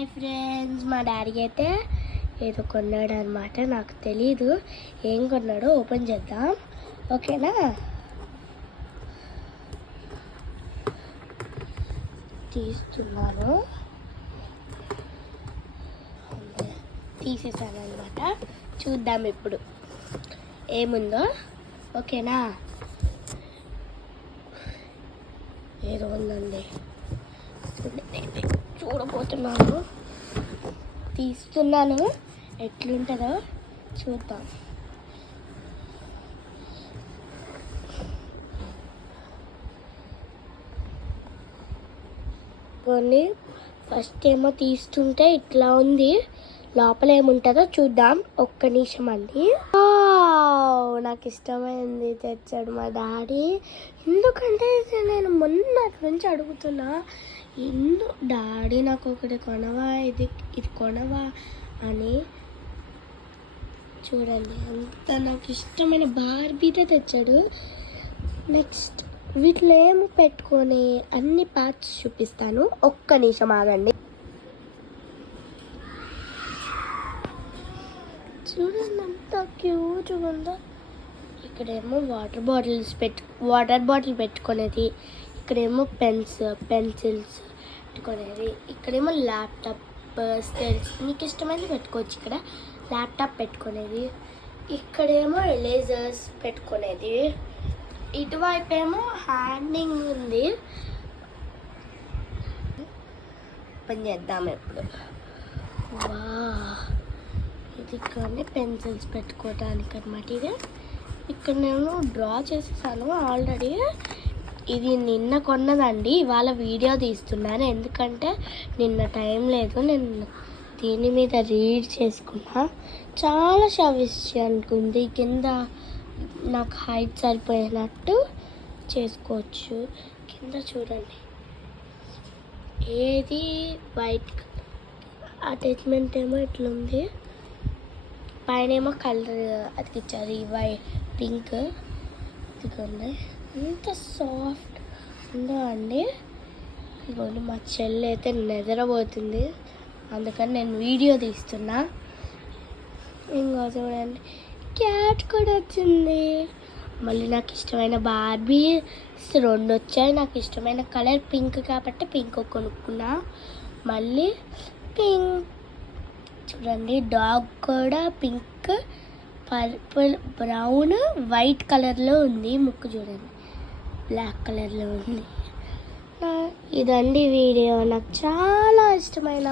Hi friends మా డాడీకి అయితే ఏదో కొన్నాడు అనమాట నాకు తెలీదు. ఏం కొన్నాడో ఓపెన్ చేద్దాం. ఓకేనా? తీస్తున్నాను. తీసేసాను అనమాట చూద్దాం ఇప్పుడు. ఏముందో? ఓకేనా? ఏదో ఉందండి. చూడబోతున్నాను తీస్తున్నాను. ఎట్లుంటుందో చూద్దాం. కొన్ని ఫస్ట్ ఏమో తీస్తుంటే ఇట్లా ఉంది. లోపల ఏముంటుందో చూద్దాం. ఒక్క నిమిషం అండి. నాకు ఇష్టమైంది తెచ్చాడు మా డాడీ. ఎందుకంటే నేను మొన్నటి నుంచి అడుగుతున్నా ఎందు డాడీ నాకు ఒకటి కొనవా? ఇది ఇది కొనవా? అని. చూడండి అంత నాకు ఇష్టమైన బార్బీతో తెచ్చాడు. నెక్స్ట్ వీటిలో ఏమి పెట్టుకొని అన్ని పార్ట్స్ చూపిస్తాను. ఒక్క నిమిషం ఆగండి. చూడండి అంత క్యూట్గా ఉందో? ఇక్కడేమో వాటర్ బాటిల్స్ పెట్టు వాటర్ బాటిల్ పెట్టుకునేది. ఇక్కడేమో పెన్స్ పెన్సిల్స్ పెట్టుకునేది. ఇక్కడేమో ల్యాప్టాప్ స్టైల్స్ మీకు ఇష్టమైనది పెట్టుకోవచ్చు ఇక్కడ. ల్యాప్టాప్ పెట్టుకునేది. ఇక్కడేమో ఎలేజర్స్ పెట్టుకునేది. ఇటువైపు ఏమో హ్యాండింగ్ ఉంది. పని చేద్దాం ఇప్పుడు వా ఇది కానీ పెన్సిల్స్ పెట్టుకోవడానికి అనమాట ఇది. ఇక్కడ నేను డ్రా చేసేసాను ఆల్రెడీ. ఇది నిన్న కొన్నదండి. ఇవాళ వీడియో తీస్తున్నాను. ఎందుకంటే నిన్న టైం లేదు. నేను దీని మీద రీడ్ చేసుకున్నా. చాలా సఫిషియంట్ అనుకుంది కింద నాకు హైట్ సరిపోయినట్టు చేసుకోవచ్చు. కింద చూడండి. ఏది వైట్ అటాచ్మెంట్ ఏమో ఇట్లుంది. పైన ఏమో కలర్ అతికిచ్చారు. ఈ పింక్ ఇదిగోండి. ఎంత సాఫ్ట్ ఉందో అండి. ఇదిగోండి మా చెల్లి అయితే నిద్రపోతుంది. అందుకని నేను వీడియో తీస్తున్నా. ఇంకో చూడండి. క్యాట్ కూడా వచ్చింది. మళ్ళీ నాకు ఇష్టమైన బార్బీ రెండు వచ్చాయి. నాకు ఇష్టమైన కలర్ పింక్ కాబట్టి పింక్ కొనుక్కున్నా. మళ్ళీ పింక్ చూడండి. డాగ్ కూడా పింక్ పర్పుల్ బ్రౌన్ వైట్ కలర్లో ఉంది ముక్కు చూడండి. బ్లాక్ కలర్లో ఉంది. ఇదండి వీడియో. నాకు చాలా ఇష్టమైన